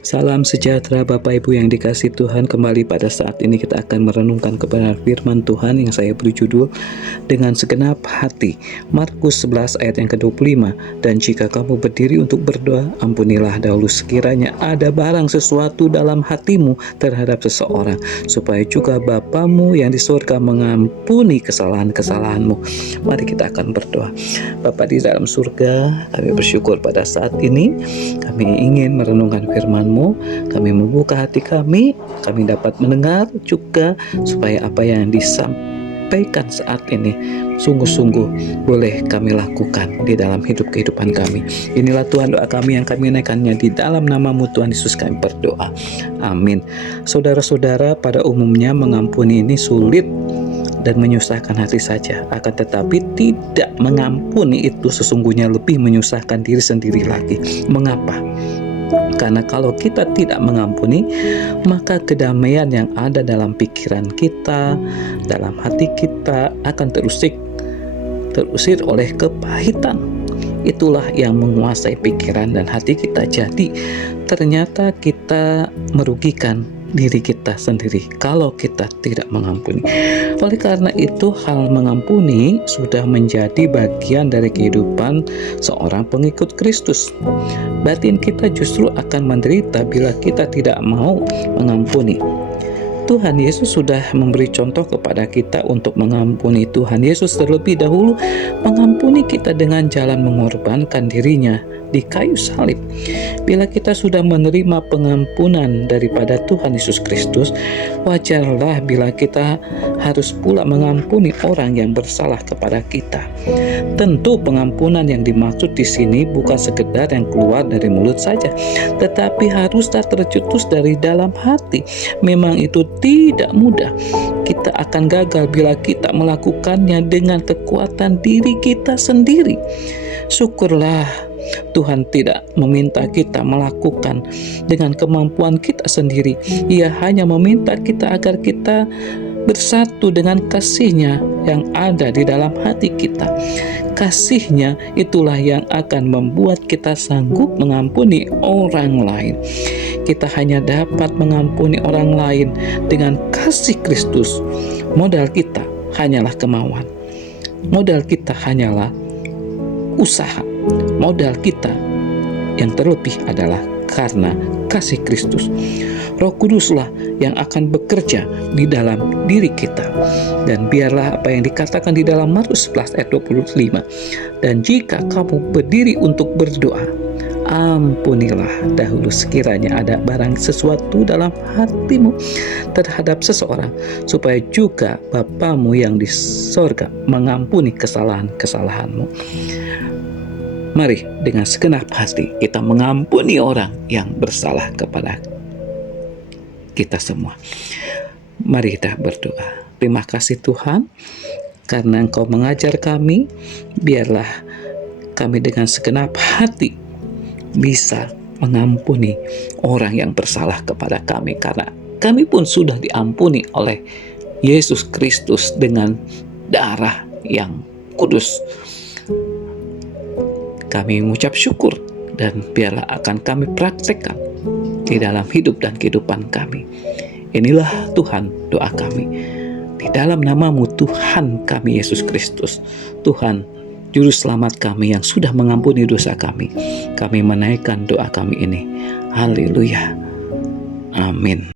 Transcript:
Salam sejahtera Bapak Ibu yang dikasihi Tuhan. Kembali pada saat ini kita akan merenungkan kebenaran firman Tuhan yang saya beri judul dengan segenap hati. Markus 11 ayat yang ke-25. Dan jika kamu berdiri untuk berdoa, ampunilah dahulu sekiranya ada barang sesuatu dalam hatimu terhadap seseorang, supaya juga Bapamu yang di surga mengampuni kesalahan-kesalahanmu. Mari kita akan berdoa. Bapa di dalam surga, kami bersyukur pada saat ini kami ingin merenungkan firman-Mu. Kami membuka hati kami dapat mendengar juga supaya apa yang disampaikan saat ini sungguh-sungguh boleh kami lakukan di dalam kehidupan kami. Inilah Tuhan doa kami yang kami naikkannya di dalam nama-Mu Tuhan Yesus kami berdoa. Amin. Saudara-saudara, pada umumnya mengampuni ini sulit dan menyusahkan hati saja. Akan tetapi tidak mengampuni itu sesungguhnya lebih menyusahkan diri sendiri lagi. Mengapa? Karena kalau kita tidak mengampuni, maka kedamaian yang ada dalam pikiran kita, dalam hati kita akan terusir oleh kepahitan. Itulah yang menguasai pikiran dan hati kita. Jadi ternyata kita merugikan diri kita sendiri kalau kita tidak mengampuni. Oleh karena itu, hal mengampuni sudah menjadi bagian dari kehidupan seorang pengikut Kristus. Batin kita justru akan menderita bila kita tidak mau mengampuni. Tuhan Yesus sudah memberi contoh kepada kita untuk mengampuni. Tuhan Yesus terlebih dahulu mengampuni kita dengan jalan mengorbankan dirinya di kayu salib. Bila kita sudah menerima pengampunan daripada Tuhan Yesus Kristus, wajarlah bila kita harus pula mengampuni orang yang bersalah kepada kita. Tentu pengampunan yang dimaksud di sini bukan sekedar yang keluar dari mulut saja, tetapi haruslah tercetus dari dalam hati. Memang itu tidak mudah. Kita akan gagal bila kita melakukannya dengan kekuatan diri kita sendiri. Syukurlah Tuhan tidak meminta kita melakukan dengan kemampuan kita sendiri. Ia hanya meminta kita agar kita bersatu dengan kasih-Nya yang ada di dalam hati kita. Kasih-Nya itulah yang akan membuat kita sanggup mengampuni orang lain. Kita hanya dapat mengampuni orang lain dengan kasih Kristus. Modal kita hanyalah kemauan. Modal kita hanyalah usaha. Modal kita yang terlebih adalah karena kasih Kristus. Roh Kuduslah yang akan bekerja di dalam diri kita. Dan biarlah apa yang dikatakan di dalam Markus 11 ayat 25. Dan jika kamu berdiri untuk berdoa, ampunilah dahulu sekiranya ada barang sesuatu dalam hatimu terhadap seseorang, supaya juga Bapamu yang di sorga mengampuni kesalahan-kesalahanmu. Mari dengan segenap hati kita mengampuni orang yang bersalah kepada kita semua. Mari kita berdoa. Terima kasih Tuhan, karena Engkau mengajar kami, biarlah kami dengan segenap hati bisa mengampuni orang yang bersalah kepada kami, karena kami pun sudah diampuni oleh Yesus Kristus dengan darah yang kudus. Kami mengucap syukur dan biarlah akan kami praktekkan di dalam hidup dan kehidupan kami. Inilah Tuhan doa kami. Di dalam nama-Mu Tuhan kami Yesus Kristus, Tuhan Juru Selamat kami yang sudah mengampuni dosa kami. Kami menaikkan doa kami ini. Haleluya. Amin.